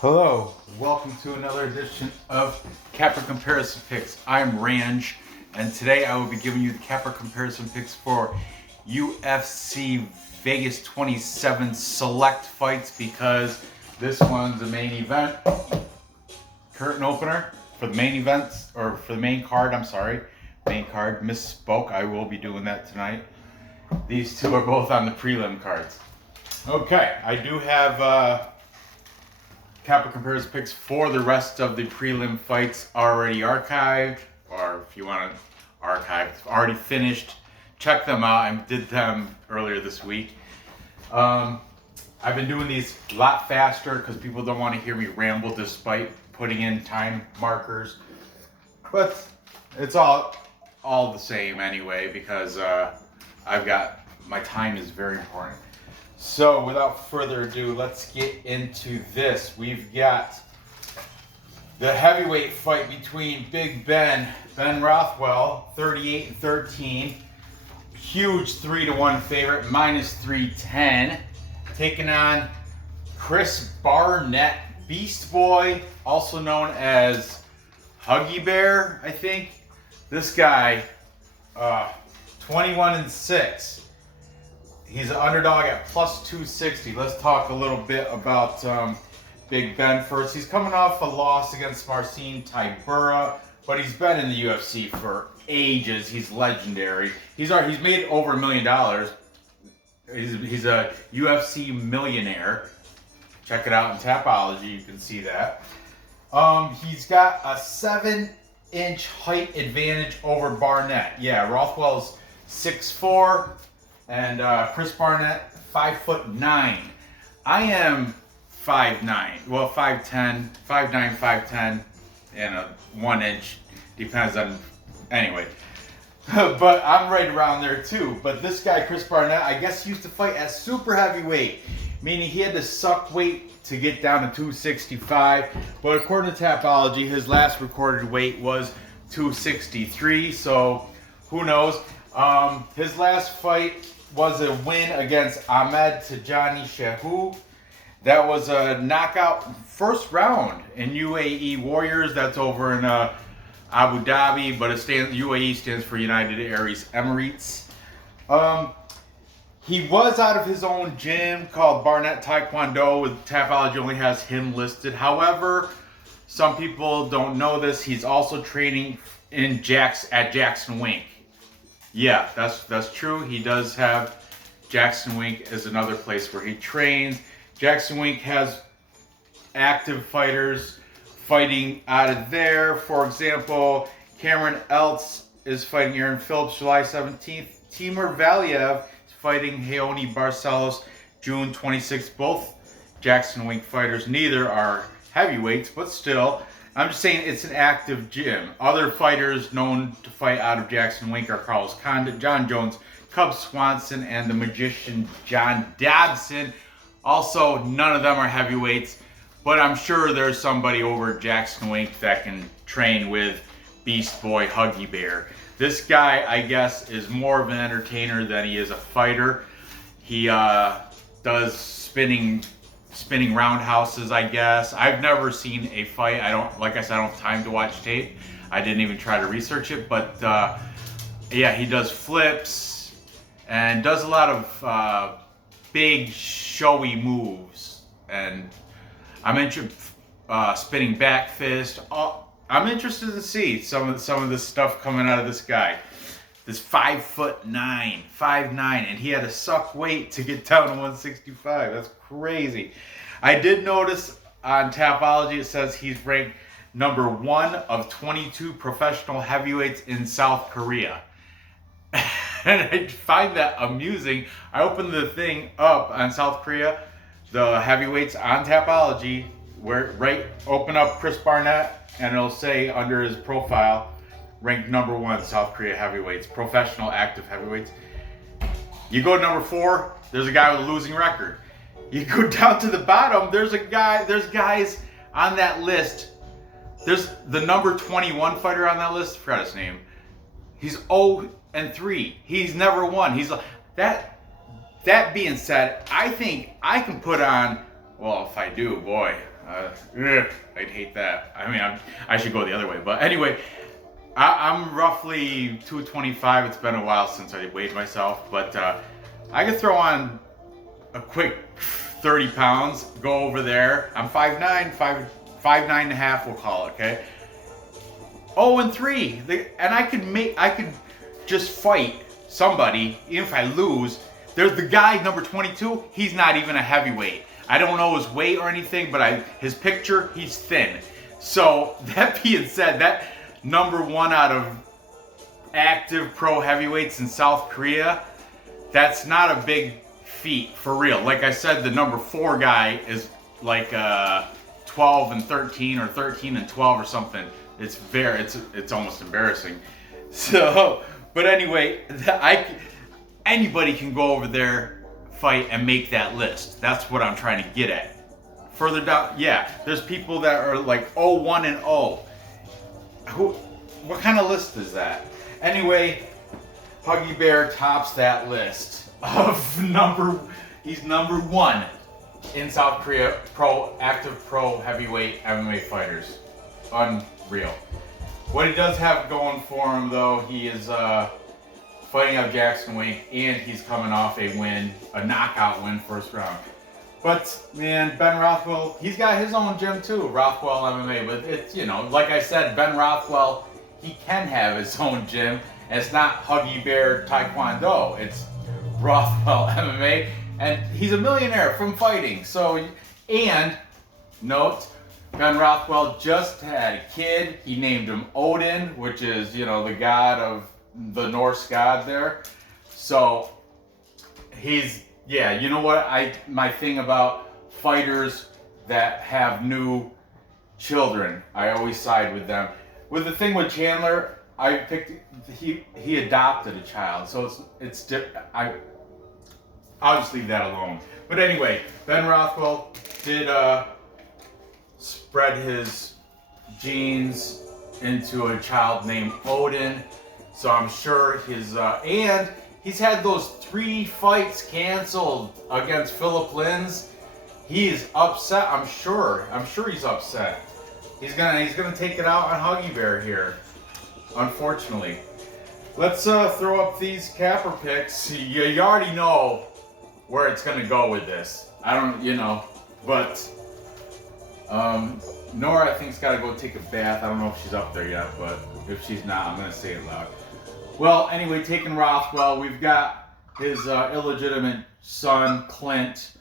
Hello, welcome to another edition of Capper Comparison Picks. I'm Ranj, and today I will be giving you the Capper Comparison Picks for UFC Vegas 27 select fights because this one's the main event, curtain opener for the main events, or for the main card, main card, misspoke, I will be doing that tonight. These two are both on the prelim cards. Okay, I do have Capper Comparison Picks for the rest of the prelim fights already archived, or if you want to archive, already finished. Check them out. I did them earlier this week. I've been doing these a lot faster because people don't want to hear me ramble despite putting in time markers. But it's all the same anyway because my time is very important. So without further ado, let's get into this. We've got the heavyweight fight between Big Ben Rothwell, 38-13. Huge 3-1 favorite, minus 310. Taking on Chris Barnett, Beast Boy, also known as Huggy Bear, I think. This guy, 21-6. He's an underdog at plus 260. Let's talk a little bit about Big Ben first. He's coming off a loss against Marcin Tybura, but he's been in the UFC for ages. He's legendary. He's made over $1 million. He's a UFC millionaire. Check it out in Tapology. You can see that. He's got a 7-inch height advantage over Barnett. Yeah, Rothwell's 6'4". And Chris Barnett, 5'9". I am 5'9". Well, 5'10", 5'9", 5'10", and a 1 inch. Depends on, anyway. But I'm right around there too. But this guy, Chris Barnett, I guess he used to fight at super heavyweight, meaning he had to suck weight to get down to 265. But according to Tapology, his last recorded weight was 263. So who knows? His last fight was a win against Ahmed Tijani Shehu. That was a knockout first round in UAE Warriors. That's over in Abu Dhabi, but UAE stands for United Arab Emirates. He was out of his own gym called Barnett Taekwondo. With Tapology only has him listed. However, some people don't know this. He's also training at Jackson Wink. Yeah, that's true. He does have Jackson Wink as another place where he trains. Jackson Wink has active fighters fighting out of there. For example, Cameron Eltz is fighting Aaron Phillips July 17th. Timur Valiev is fighting Heoni Barcelos June 26th. Both Jackson Wink fighters. Neither are heavyweights, but still, I'm just saying it's an active gym. Other fighters known to fight out of Jackson Wink are Carlos Condit, John Jones, Cub Swanson, and the magician John Dobson. Also, none of them are heavyweights, but I'm sure there's somebody over at Jackson Wink that can train with Beast Boy Huggy Bear. This guy, I guess, is more of an entertainer than he is a fighter. He does spinning roundhouses, I guess. I've never seen a fight. Like I said, I don't have time to watch tape. I didn't even try to research it, but yeah, he does flips and does a lot of big showy moves. And I'm interested spinning back fist. I'm interested to see some of this stuff coming out of this guy. This 5'9", 5'9", and he had to suck weight to get down to 165. That's crazy. I did notice on Tapology it says he's ranked number 1 of 22 professional heavyweights in South Korea. And I find that amusing. I opened the thing up on South Korea, the heavyweights on Tapology, open up Chris Barnett, and it'll say under his profile, ranked number 1 South Korea heavyweights, professional active heavyweights. You go to number 4, there's a guy with a losing record. You go down to the bottom, there's guys on that list. There's the number 21 fighter on that list, I forgot his name. He's 0-3. He's never won. That being said, I think I can put on Well, if I do, boy, I'd hate that. I mean, I should go the other way. But anyway, I'm roughly 225. It's been a while since I weighed myself, but I could throw on a quick 30 pounds, go over there. I'm 5'9", 5'9" and a half, we'll call it, okay? 0-3, and I could just fight somebody, even if I lose. There's the guy, number 22, he's not even a heavyweight. I don't know his weight or anything, but his picture, he's thin. So, that being said, that number 1 out of active pro heavyweights in South Korea, that's not a big feat, for real. Like I said, the number 4 guy is like 12-13 or 13-12 or something. It's almost embarrassing. So, but anyway, anybody can go over there, fight, and make that list. That's what I'm trying to get at. Further down, yeah, there's people that are like 0-1-0. What kind of list is that? Anyway, Huggy Bear tops that list of he's number 1 in South Korea, active pro heavyweight MMA fighters. Unreal. What he does have going for him, though, he is fighting out Jackson Wink, and he's coming off a knockout win first round. But man, Ben Rothwell, he's got his own gym too, Rothwell MMA. But it's, like I said, Ben Rothwell, he can have his own gym. And it's not Huggy Bear Taekwondo. It's Rothwell MMA, and he's a millionaire from fighting. So, and note, Ben Rothwell just had a kid. He named him Odin, which is, the god of the Norse god there. So he's, you know what? My thing about fighters that have new children, I always side with them. With the thing with Chandler, he adopted a child, so it's I'll just leave that alone. But anyway, Ben Rothwell did spread his genes into a child named Odin. So I'm sure and he's had those 3 fights canceled against Philip Lins. He's upset. I'm sure he's upset. He's gonna take it out on Huggy Bear here, unfortunately. Let's throw up these capper picks. You already know where it's gonna go with this. I don't, but Nora, I think, has got to go take a bath. I don't know if she's up there yet, but if she's not, I'm going to say it loud. Well, anyway, taking Rothwell, we've got his illegitimate son, Clint,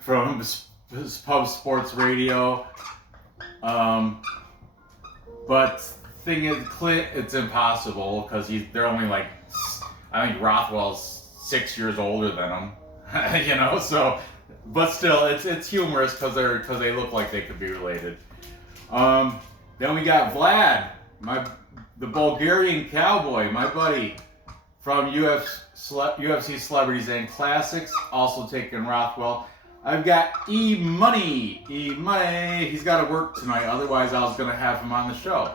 from his Pub Sports Radio. But thing is, Clint, it's impossible because they're only like, I think Rothwell's 6 years older than him, so. But still, it's humorous because they look like they could be related. Then we got Vlad, the Bulgarian cowboy, my buddy from UFC Celebrities and Classics, also taking Rothwell. I've got E-Money. He's got to work tonight, otherwise I was going to have him on the show.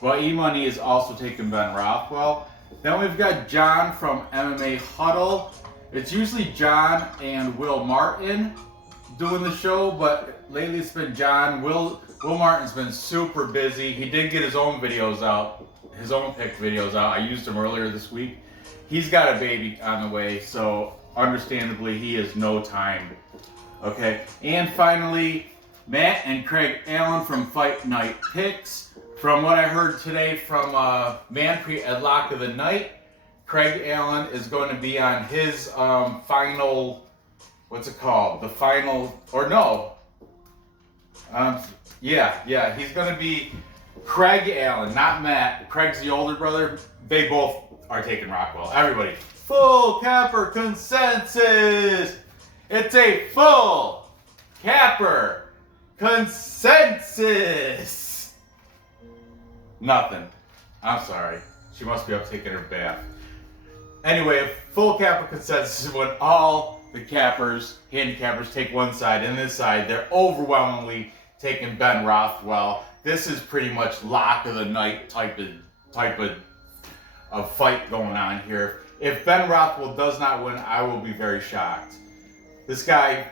Well, E-Money is also taking Ben Rothwell. Then we've got John from MMA Huddle. It's usually John and Will Martin doing the show, but lately it's been John. Will Martin's been super busy. He did get his own videos out, his own pick videos out. I used them earlier this week. He's got a baby on the way, so understandably he has no time. Okay, and finally, Matt and Craig Allen from Fight Night Picks. From what I heard today from Manpreet at Lock of the Night, Craig Allen is going to be on his final, what's it called? The final, or no. He's going to be Craig Allen, not Matt. Craig's the older brother. They both are taking Rothwell. Everybody, full capper consensus. It's a full capper consensus. Nothing. I'm sorry. She must be up taking her bath. Anyway, full capper consensus is when all the handicappers take one side, and this side, they're overwhelmingly taking Ben Rothwell. This is pretty much lock of the night type of fight going on here. If Ben Rothwell does not win, I will be very shocked. This guy,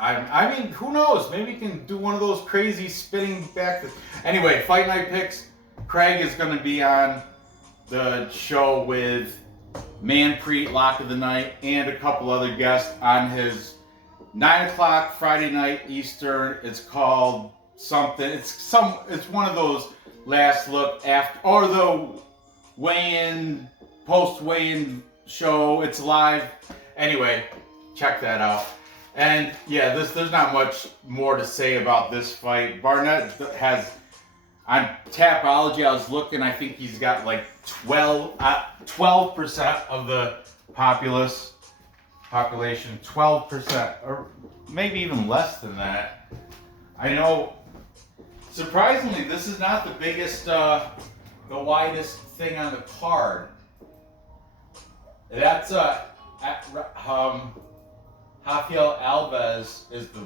I mean, who knows? Maybe he can do one of those crazy spinning back. Anyway, Fight Night Picks. Craig is going to be on the show with Manpreet, Lock of the Night, and a couple other guests on his 9 o'clock Friday night Eastern. It's called something. It's one of those last look after, or the weigh-in, post weigh-in show. It's live. Anyway, check that out. And yeah, there's not much more to say about this fight. Barnett has, on Tapology, I was looking, I think he's got like 12% of the population, 12%, or maybe even less than that. I know, surprisingly, this is not the biggest, the widest thing on the card. That's Rafael Alves is the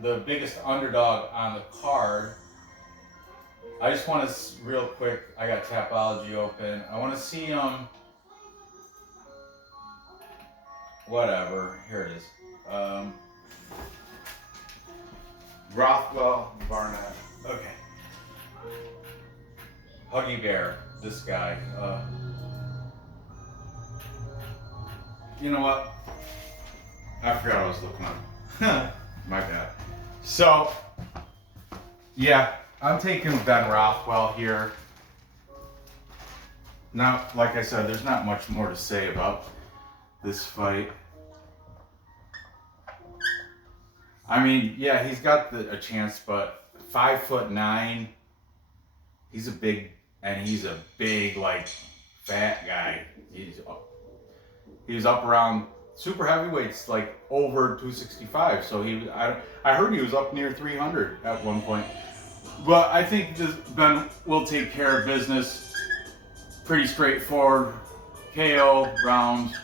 the biggest underdog on the card. I just want to, real quick, I got Tapology open. I want to see whatever, here it is. Rothwell, Barnett, okay. Huggy Bear, this guy. You know what? I forgot I was looking up. My bad. So, yeah, I'm taking Ben Rothwell here. Now, like I said, there's not much more to say about this fight. I mean, yeah, he's got a chance, but 5'9", he's a big like fat guy. He was up around super heavyweights, like over 265. So I heard he was up near 300 at one point. But I think Ben will take care of business. Pretty straightforward. KO round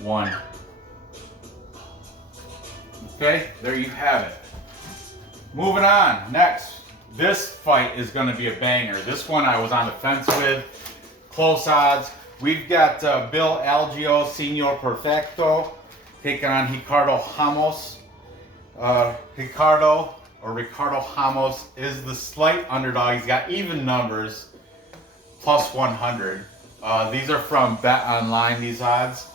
1. Okay, there you have it. Moving on. Next, this fight is going to be a banger. This one I was on the fence with. Close odds. We've got Bill Algeo, Senor Perfecto, taking on Ricardo Ramos. Ricardo Ramos is the slight underdog. He's got even numbers, plus 100. These are from Bet Online, these odds.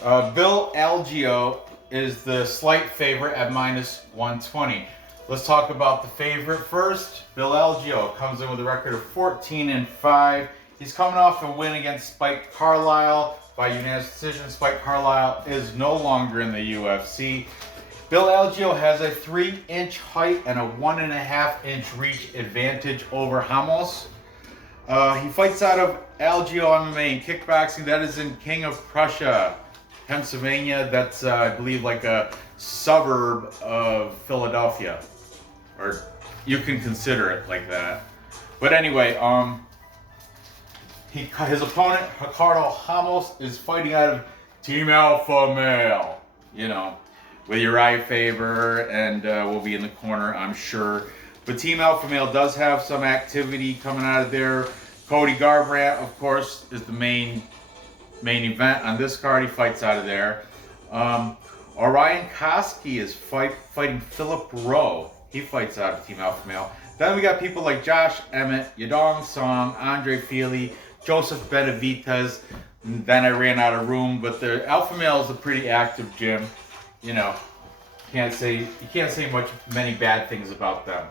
Bill Algeo is the slight favorite at minus 120. Let's talk about the favorite first. Bill Algeo comes in with a record of 14-5. He's coming off a win against Spike Carlisle by unanimous decision. Spike Carlisle is no longer in the UFC. Bill Algeo has a 3-inch height and a 1.5-inch reach advantage over Ramos. He fights out of Algeo MMA and kickboxing. That is in King of Prussia, Pennsylvania. That's, I believe, like a suburb of Philadelphia. Or you can consider it like that. But anyway, his opponent, Ricardo Ramos, is fighting out of Team Alpha Male, you know, with Uriah Faber, and will be in the corner, I'm sure. But Team Alpha Male does have some activity coming out of there. Cody Garbrandt, of course, is the main event on this card. He fights out of there. Orion Koski is fighting Philip Rowe. He fights out of Team Alpha Male. Then we got people like Josh Emmett, Yadong Song, Andre Feely, Joseph Benavidez. Then I ran out of room, but the Alpha Male is a pretty active gym. You know, you can't say many bad things about them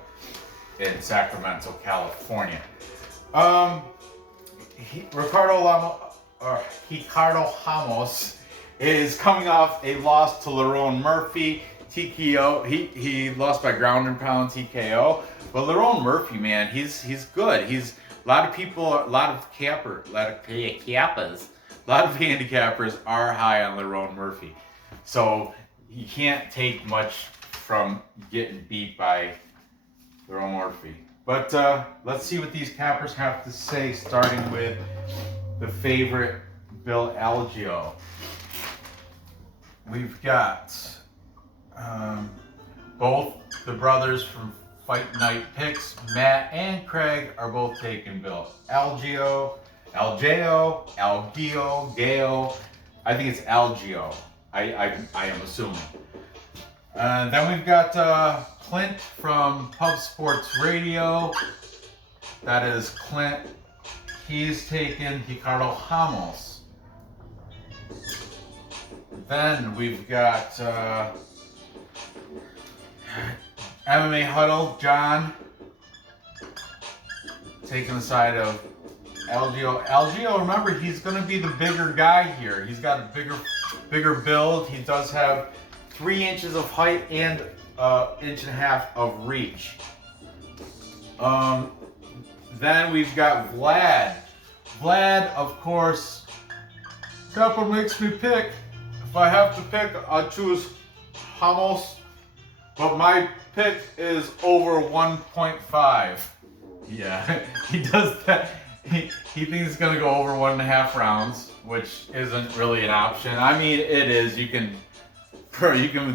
in Sacramento, California. Ricardo Ramos is coming off a loss to Lerone Murphy, TKO. He lost by ground and pound, TKO. But Lerone Murphy, man, he's good. He's a lot of handicappers are high on Lerone Murphy. So you can't take much from getting beat by Lerone Murphy. But let's see what these cappers have to say, starting with the favorite, Bill Algeo. We've got both the brothers from Fight Night Picks, Matt and Craig, are both taking Bill Algeo. I think it's Algeo. I am assuming. Then we've got Clint from Pub Sports Radio. That is Clint. He's taken Ricardo Ramos. Then we've got MMA Huddle, John, taking the side of Algeo. Algeo, remember, he's going to be the bigger guy here. He's got a bigger build. He does have 3 inches of height and 1.5 inches of reach. Then we've got Vlad. Vlad, of course, that's what makes me pick. If I have to pick, I'll choose Ramos. But my pick is over 1.5. Yeah, he does that. He thinks it's going to go over 1.5 rounds, which isn't really an option. I mean, it is. You can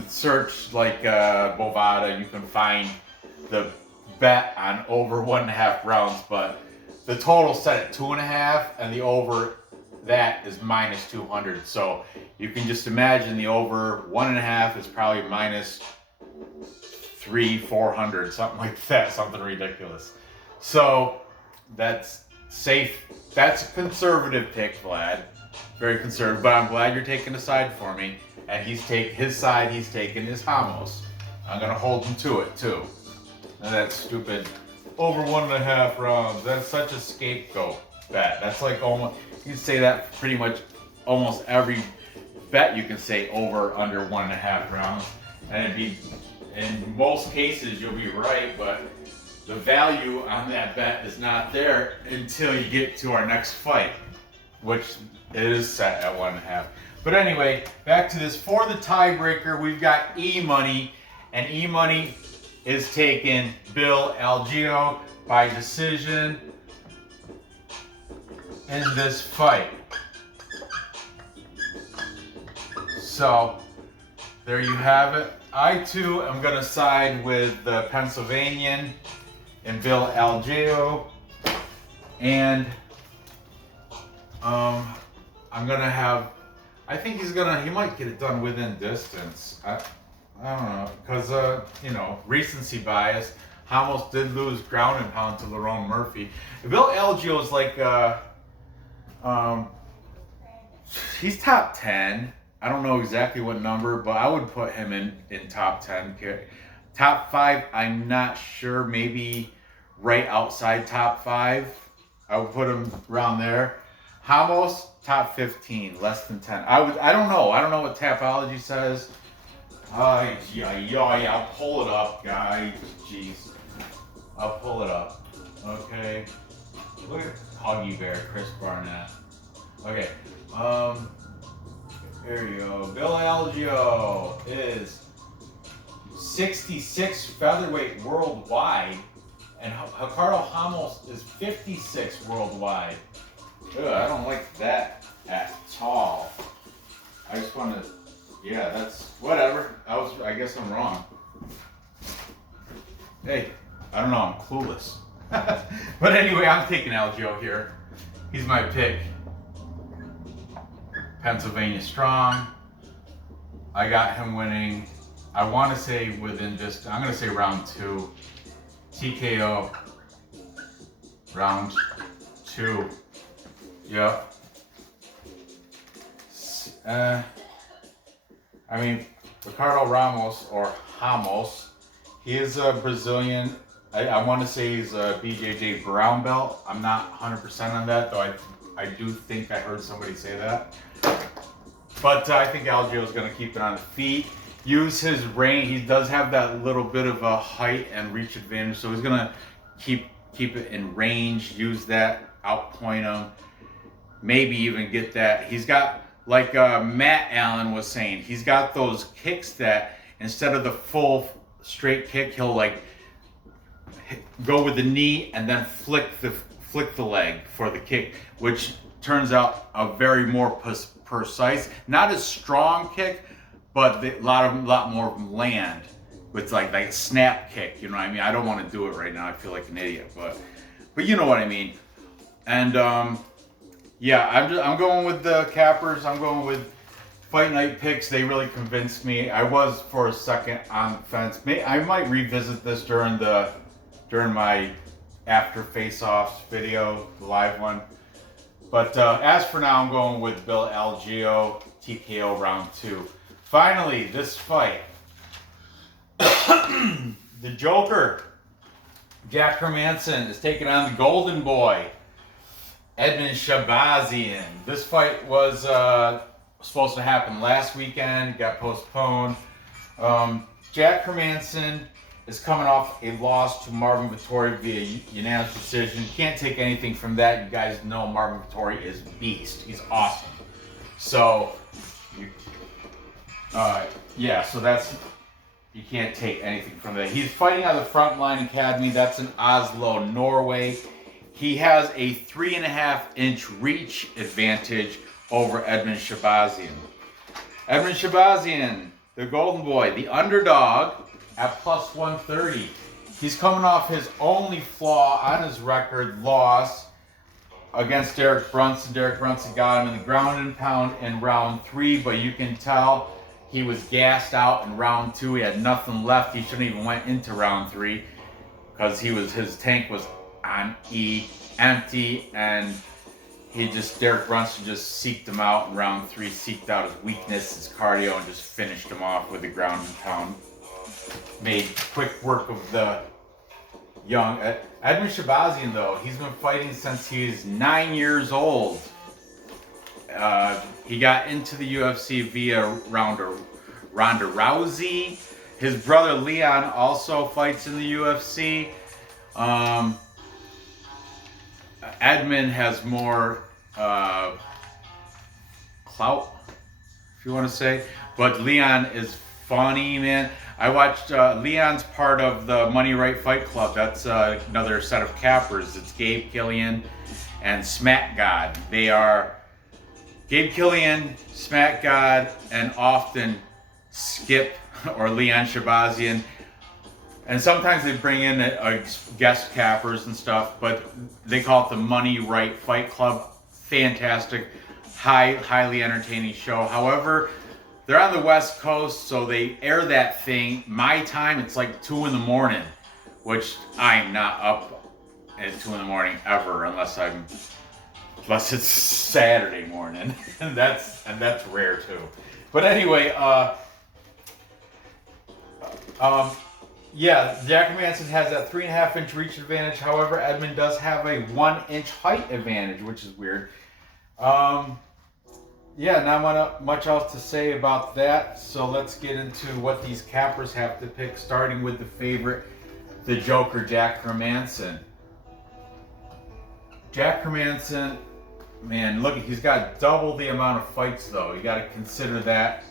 search like Bovada. You can find the bet on over 1.5 rounds, but the total set at 2.5, and the over that is minus 200. So you can just imagine the over 1.5 is probably minus 300-400, something like that, something ridiculous. So that's safe. That's a conservative pick, Vlad. Very conservative, but I'm glad you're taking a side for me. And his side he's taking is Ramos. I'm gonna hold him to it too. And that's stupid. Over 1.5 rounds. That's such a scapegoat bet. That's like almost, you can say that for pretty much almost every bet you can say over under 1.5 rounds. And it'd be, in most cases you'll be right, but the value on that bet is not there until you get to our next fight, which is set at 1.5. But anyway, back to this. For the tiebreaker, we've got E-Money, and E-Money is taking Bill Algeo by decision in this fight. So, there you have it. I too am going to side with the Pennsylvanian and Bill Algeo, and I'm going to have, I think he might get it done within distance. I don't know, because, recency bias. Ramos did lose ground and pound to Lerone Murphy. Bill Algeo is like, he's top 10. I don't know exactly what number, but I would put him in top 10. Top 5, I'm not sure. Maybe right outside top 5. I would put him around there. Ramos, top 15, less than 10. I don't know. I don't know what Tapology says. I'll pull it up, guys. Jeez. I'll pull it up. Okay. Look at Huggy Bear, Chris Barnett. Okay. There you go. Bill Algeo is 66 featherweight worldwide, and Ricardo Ramos is 56 worldwide. Ugh, I don't like that at all. I just want to, yeah, that's whatever. I guess I'm wrong. Hey, I don't know. I'm clueless. But anyway, I'm taking Algeo here. He's my pick. Pennsylvania strong. I got him winning. I want to say within just, I'm going to say round 2. TKO. Round 2. Yep. I mean, Ricardo Ramos, or Ramos, he is a Brazilian. I want to say he's a BJJ brown belt. I'm not 100% on that, though I do think I heard somebody say that. But I think Algeo is going to keep it on his feet. Use his range. He does have that little bit of a height and reach advantage, so he's going to keep it in range, use that, outpoint him, maybe even get that. He's got, like Matt Allen was saying, he's got those kicks that instead of the full straight kick, he'll like go with the knee and then flick the leg for the kick, which turns out a very more precise, not as strong kick, but a lot more of them land with like a snap kick. You know what I mean? I don't want to do it right now. I feel like an idiot, but you know what I mean. And yeah, I'm going with the cappers. I'm going with Fight night picks, they really convinced me. I was for a second on the fence. I might revisit this during my after face-offs video, the live one. But as for now, I'm going with Bill Algeo, TKO round 2. Finally, this fight. The Joker, Jack Hermansson, is taking on the Golden Boy, Edmen Shahbazyan. This fight was supposed to happen last weekend, got postponed. Jack Hermansson is coming off a loss to Marvin Vettori via unanimous decision. Can't take anything from that. You guys know Marvin Vettori is beast. He's awesome. So, so that's, you can't take anything from that. He's fighting out of the Frontline Academy. That's in Oslo, Norway. He has a 3.5-inch reach advantage over Edmen Shahbazyan. Edmen Shahbazyan, the Golden Boy, the underdog at plus 130. He's coming off his only flaw on his record loss against Derek Brunson. Derek Brunson got him in the ground and pound in round 3, but you can tell he was gassed out in round 2. He had nothing left. He shouldn't even went into round 3 because his tank was on E, empty, and Derek Brunson just seeked him out in round 3, seeked out his weakness, his cardio, and just finished him off with the ground and pound. Made quick work of the young Edmen Shahbazyan, though. He's been fighting since he's 9 years old. He got into the UFC via Ronda Rousey. His brother Leon also fights in the UFC. Edmen has more clout, if you want to say, but Leon is funny, man. I watched Leon's part of the Money Right Fight Club. That's another set of cappers. It's Gabe Killian and Smack God. They are Gabe Killian, Smack God, and often Skip or Leon Shahbazyan. And sometimes they bring in guest cappers and stuff, but they call it the Money Right Fight Club. Fantastic, highly entertaining show. However, they're on the West Coast, so they air that thing. My time, it's like 2 in the morning, which I'm not up at 2 in the morning ever, unless it's Saturday morning, and that's rare too. But anyway, Jack Hermansson has that 3.5-inch reach advantage. However, Edmen does have a 1-inch height advantage, which is weird. Not much else to say about that. So let's get into what these cappers have to pick, starting with the favorite, the Joker, Jack Hermansson. Jack Hermansson, man, look, he's got double the amount of fights, though. You got to consider that.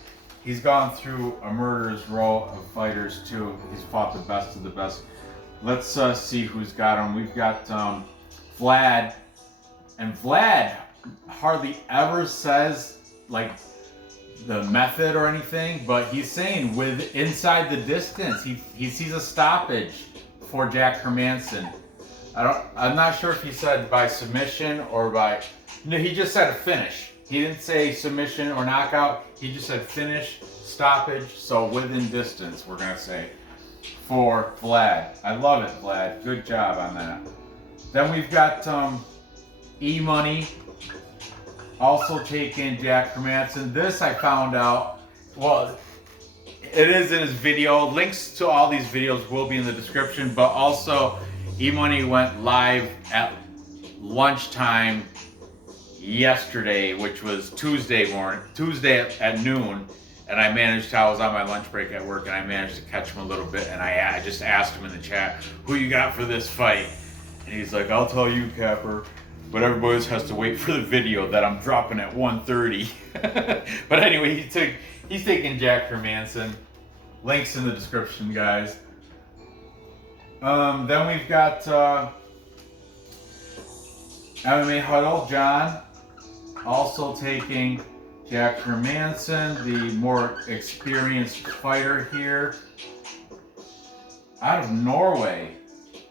He's gone through a murderer's row of fighters, too. He's fought the best of the best. Let's see who's got him. We've got Vlad. And Vlad hardly ever says, like, the method or anything, but he's saying with inside the distance, he sees a stoppage for Jack Hermansson. I'm not sure if he said by submission or by... No, he just said a finish. He didn't say submission or knockout. He just said finish, stoppage, so within distance, we're going to say, for Vlad. I love it, Vlad. Good job on that. Then we've got E-Money also taking Jack Hermansson. This I found out, well, it is in his video. Links to all these videos will be in the description, but also E-Money went live at lunchtime yesterday, which was Tuesday at noon, and I was on my lunch break at work, and I managed to catch him a little bit, and I just asked him in the chat, who you got for this fight? And he's like, I'll tell you, Capper, but everybody else has to wait for the video that I'm dropping at 1:30. But anyway, he's taking Jack Hermansson. Links in the description, guys. Then we've got MMA Huddle, John, also taking Jack Hermansson, the more experienced fighter here, out of Norway,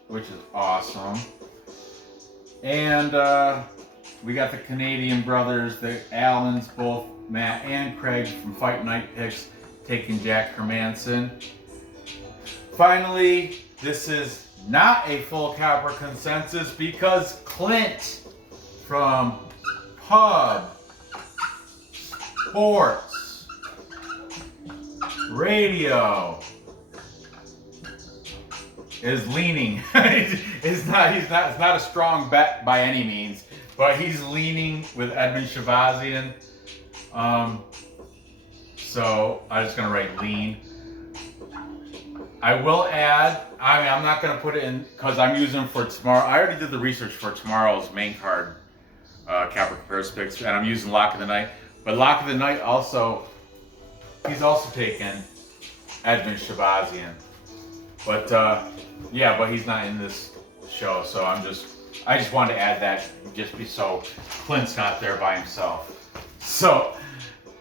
which is awesome. And we got the Canadian brothers, the Allens, both Matt and Craig from Fight Night Picks, taking Jack Hermansson. Finally, this is not a full Capper consensus because Clint from Pub Sports Radio is leaning. It's not a strong bet by any means, but he's leaning with Edmen Shahbazyan. So I'm just gonna write lean. I will add, I'm not gonna put it in because I'm using for tomorrow. I already did the research for tomorrow's main card Capper Comparison picks, and I'm using Lock of the Night. But Lock of the Night also, he's also taken Edmen Shahbazyan. But yeah, but he's not in this show, so I just wanted to add that just so Clint's not there by himself. So,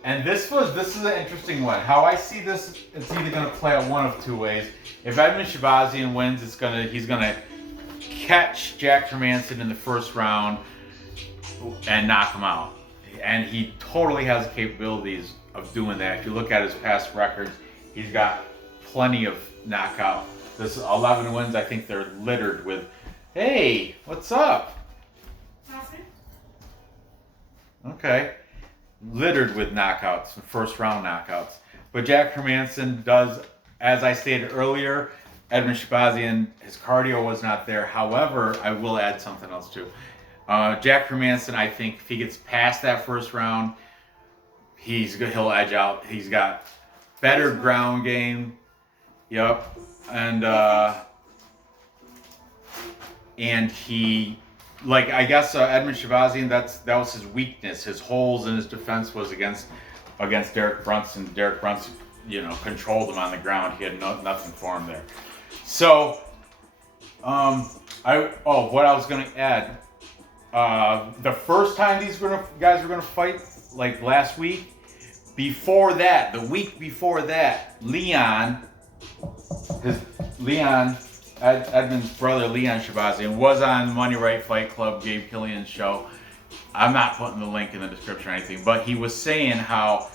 and this is an interesting one. How I see this, it's either gonna play out one of two ways. If Edmen Shahbazyan wins, he's gonna catch Jack Hermansson in the first round and knock him out. And he totally has the capabilities of doing that. If you look at his past records, he's got plenty of knockout. This 11 wins, I think they're littered with, hey, what's up? Nothing. Okay. Littered with knockouts, first round knockouts. But Jack Hermansson does, as I stated earlier, Edmen Shahbazyan, his cardio was not there. However, I will add something else too. Jack Hermansson, I think if he gets past that first round, he'll edge out. He's got better ground game. Yep. And he, like, I guess Edmen Shahbazyan, that was his weakness. His holes in his defense was against Derek Brunson. Derek Brunson, controlled him on the ground. He had nothing for him there. So, what I was gonna add, the first time these guys were gonna fight, like last week, the week before that, Edmen's brother Leon Shahbazyan was on Money Right Fight Club, Gabe Killian's show. I'm not putting the link in the description or anything, but he was saying how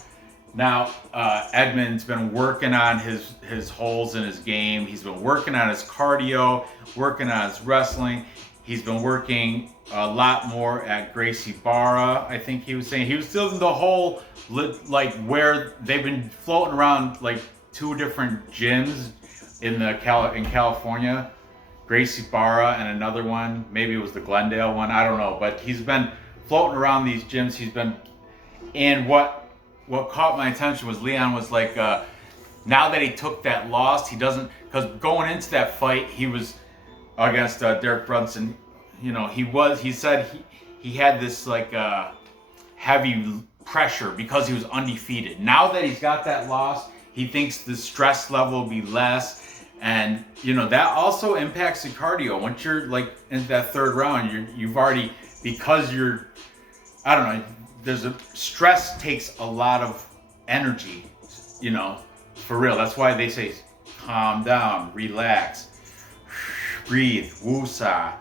now Edmen's been working on his holes in his game. He's been working on his cardio, working on his wrestling. He's been working a lot more at Gracie Barra. I think he was saying he was still in the whole, like, where they've been floating around like two different gyms in California, Gracie Barra and another one, maybe it was the Glendale one, I don't know, but he's been floating around these gyms. And what caught my attention was Leon was like, now that he took that loss, he doesn't, because going into that fight, he was against Derek Brunson, he said he had this like heavy pressure because he was undefeated. Now that he's got that loss, he thinks the stress level will be less. And, that also impacts the cardio. Once you're like in that third round, you've already, because stress takes a lot of energy, for real. That's why they say, calm down, relax, breathe, woosah.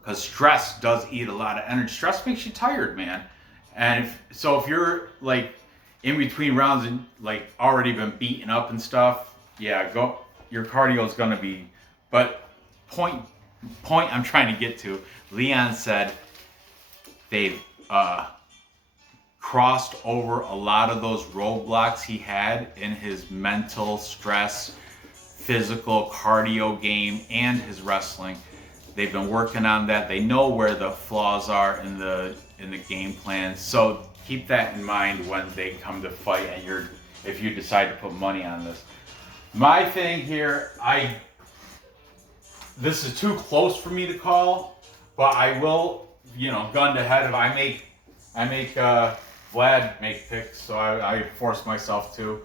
Because stress does eat a lot of energy. Stress makes you tired, man. And if you're like in between rounds and like already been beaten up and stuff, yeah, your cardio is gonna be. But point I'm trying to get to, Leon said they've crossed over a lot of those roadblocks he had in his mental stress, physical cardio game, and his wrestling. They've been working on that. They know where the flaws are in the game plan. So keep that in mind when they come to fight, and if you decide to put money on this. My thing here, this is too close for me to call, but I will, gun to head. If I make Vlad make picks, so I force myself to.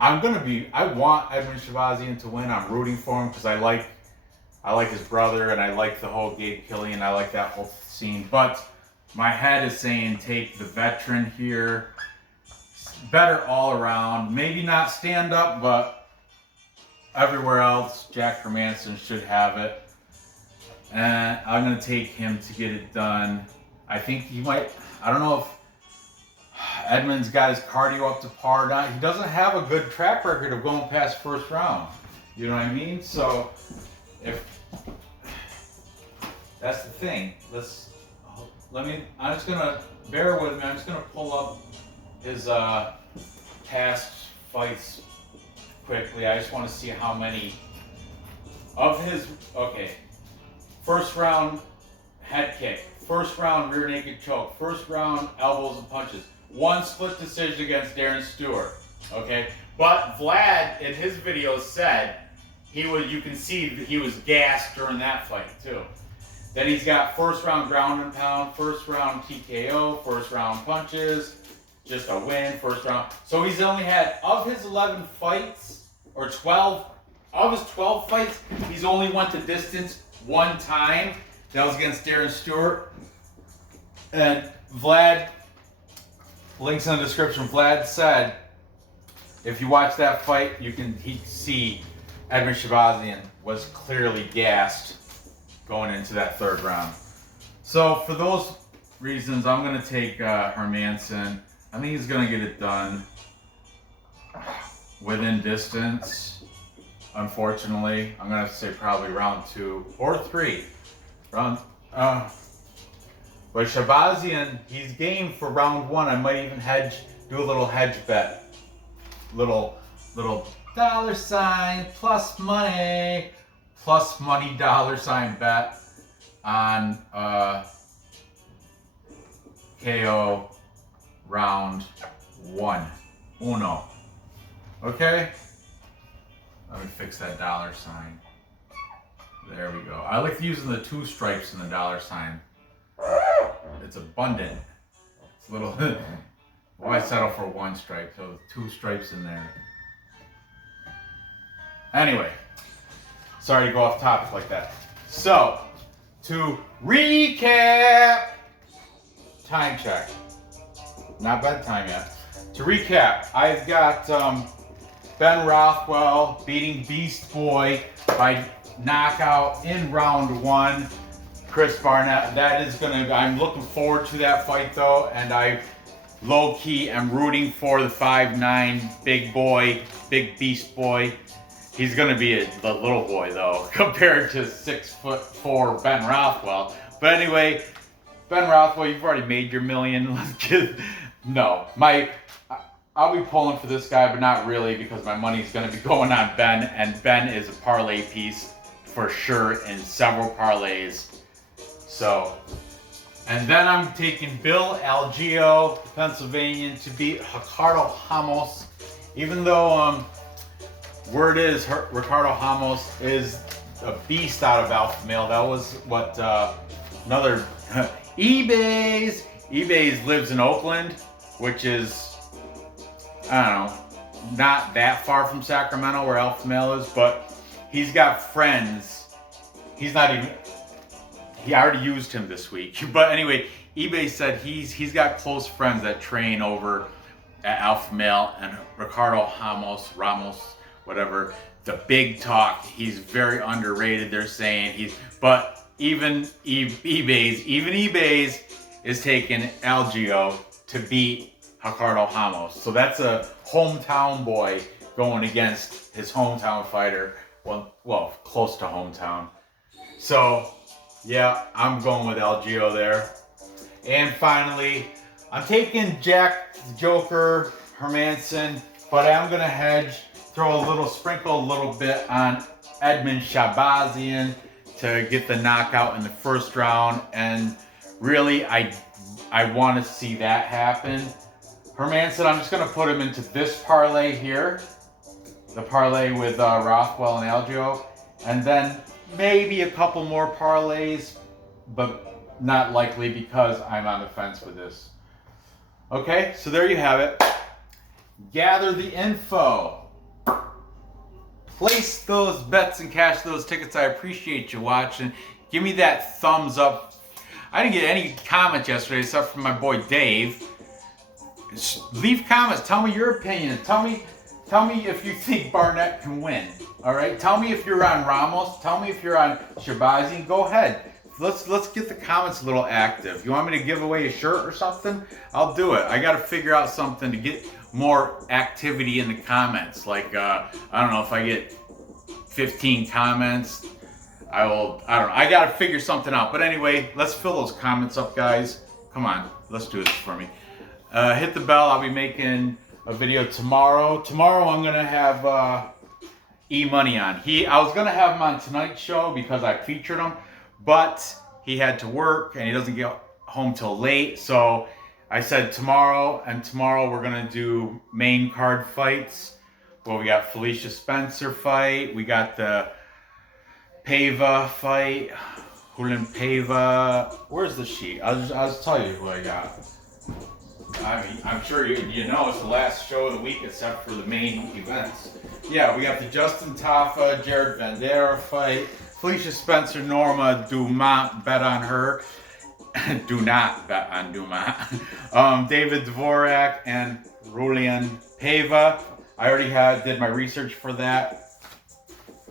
I want Edmen Shahbazyan to win. I'm rooting for him because I like his brother, and I like the whole Gabe Killian. I like that whole scene. But my head is saying take the veteran here. Better all around. Maybe not stand up, but everywhere else, Jack Hermansson should have it. And I'm going to take him to get it done. I think he might, I don't know if Edmen's got his cardio up to par or not. He doesn't have a good track record of going past first round. You know what I mean? So, if that's the thing. I'm just gonna, bear with me, I'm just gonna pull up his past fights quickly. I just want to see how many of his, okay, first round head kick, first round rear naked choke, first round elbows and punches, one split decision against Darren Stewart, okay? But Vlad, in his video, said you can see that he was gassed during that fight too. Then he's got first round ground and pound, first round TKO, first round punches, just a win, first round. So he's only had, of his 11 fights, or 12, of his 12 fights, he's only went the distance one time. That was against Darren Stewart. And Vlad, links in the description, Vlad said, if you watch that fight, you can see Edmen Shahbazyan was clearly gassed going into that third round. So for those reasons, I'm going to take Hermansson. I think he's going to get it done within distance. Unfortunately, I'm going to have to say probably round 2 or 3. But Shahbazyan, he's game for round 1. I might even do a little hedge bet. Little $, plus money $, bet on KO round 1. Uno. Okay? Let me fix that $. There we go. I like using the 2 stripes in the $. It's abundant. It's a little. Why settle for 1 stripe? So 2 stripes in there. Anyway, sorry to go off topic like that. So, to recap, time check. Not bedtime yet. To recap, I've got Ben Rothwell beating Beast Boy by knockout in round 1. Chris Barnett. That is I'm looking forward to that fight though, and I low-key am rooting for the 5'9" big boy, big beast boy. He's gonna be the little boy though, compared to 6'4" Ben Rothwell. But anyway, Ben Rothwell, you've already made your million. No, I'll be pulling for this guy, but not really, because my money's gonna be going on Ben, and Ben is a parlay piece for sure in several parlays. So, and then I'm taking Bill Algeo, Pennsylvania, to beat Ricardo Ramos. Even though word is Ricardo Ramos is a beast out of alpha male. That was what another eBay's lives in Oakland, which is, I don't know, not that far from Sacramento where alpha male is, but he's got friends. He's not even. He already used him this week. But anyway, eBay said he's got close friends that train over at Alpha Male, and Ricardo Ramos, whatever, the big talk. He's very underrated, they're saying. But even eBay's is taking Algeo to beat Ricardo Ramos. So that's a hometown boy going against his hometown fighter. Well, close to hometown. So yeah, I'm going with Algeo there. And finally, I'm taking Jack the Joker Hermansson, but I'm going to sprinkle a little bit on Edmen Shahbazyan to get the knockout in the first round. And really, I want to see that happen. Hermansson, I'm just going to put him into this parlay here, the parlay with Rothwell and Algeo, and then maybe a couple more parlays, but not likely because I'm on the fence with this. Okay, so there you have it. Gather the info. Place those bets and cash those tickets. I appreciate you watching. Give me that thumbs up. I didn't get any comments yesterday except from my boy Dave. Leave comments. Tell me your opinion. Tell me if you think Barnett can win. All right. Tell me if you're on Ramos. Tell me if you're on Shahbazyan. Go ahead. let's get the comments a little active. You want me to give away a shirt or something? I'll do it. I got to figure out something to get more activity in the comments. Like I don't know, if I get 15 comments, I don't know. I got to figure something out. But anyway, let's fill those comments up, guys. Come on, let's do this for me. Hit the bell. I'll be making a video tomorrow. Tomorrow I'm gonna have E-Money on. I was gonna have him on tonight's show because I featured him, but he had to work and he doesn't get home till late. So I said tomorrow, and tomorrow we're gonna do main card fights. Well, we got Felicia Spencer fight. We got the Pava fight. Julian Pava. Where's the sheet? I'll just tell you who I got. I mean, I'm sure you know it's the last show of the week except for the main events. Yeah, we got the Justin Tafa, Jared Vandera fight. Felicia Spencer, Norma Dumont, bet on her. Do not bet on Dumont. David Dvorak and Julian Pava. I already did my research for that.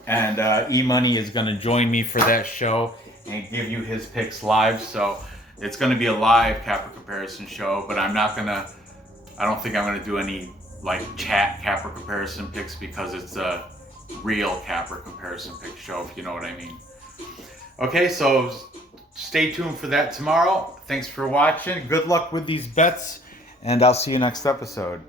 And E-Money is going to join me for that show and give you his picks live. So it's going to be a live Capra comparison show, but I don't think I'm going to do any like chat Capra comparison picks because it's a real Capra comparison pick show, if you know what I mean. Okay, so stay tuned for that tomorrow. Thanks for watching. Good luck with these bets, and I'll see you next episode.